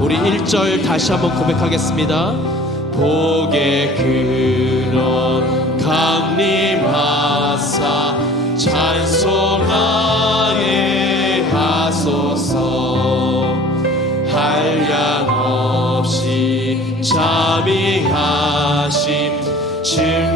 우리 1절 다시 한번 고백하겠습니다. 복의 근원 강림하사 찬송하게 하소서 한량 없이 자비하심 즐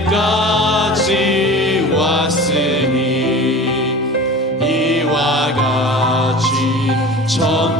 이때까지 왔으니 이와 같이 전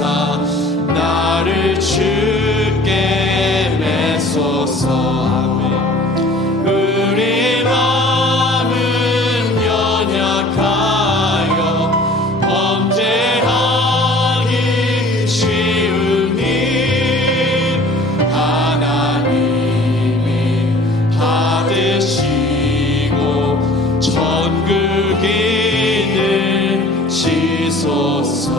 나를 죽게 맺소서. 아멘. 우리 마음은 연약하여 범죄하기 쉬우니 하나님이 받으시고 천국이 씻소서.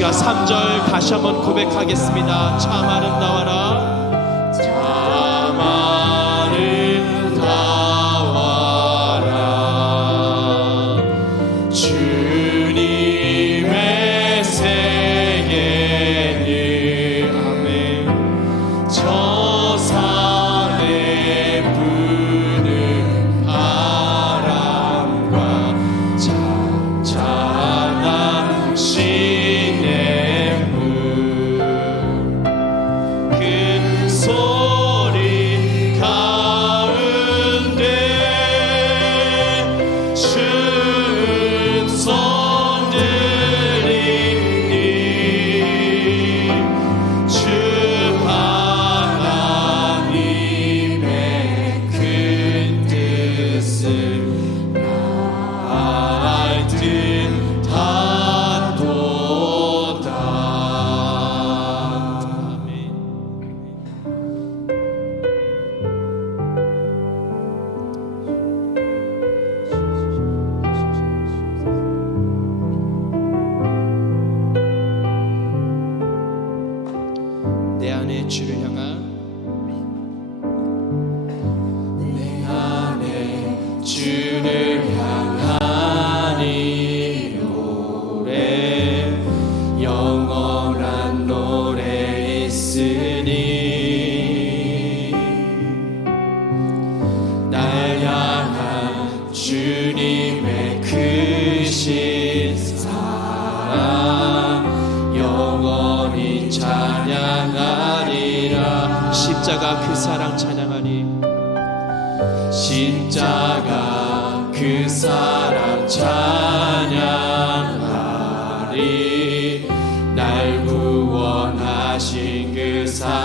시간 3절 다시 한번 고백하겠습니다. 참 아름다워라. 하나님의 주를 향한 십자가 그 사랑 찬양하니. 십자가 그 사랑 찬양하니 날 구원하신 그 사랑.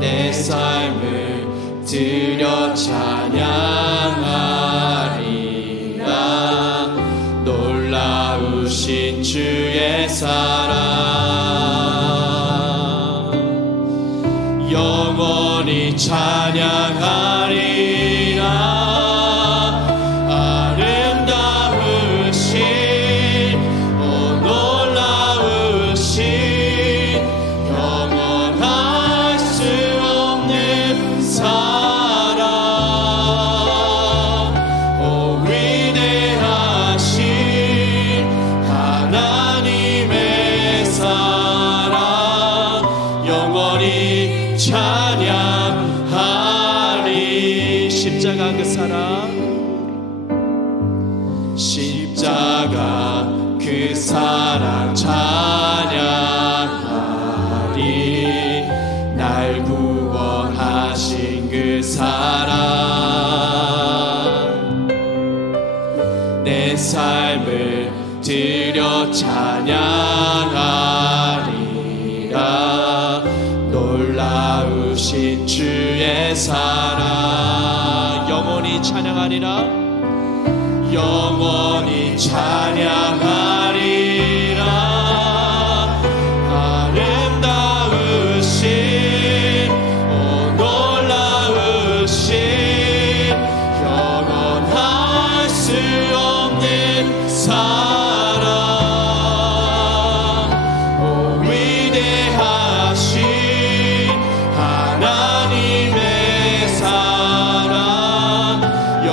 내 삶을 들여 찬양하리라. 놀라우신 주의 사랑 이 찬. mañana.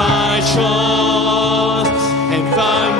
my trust and find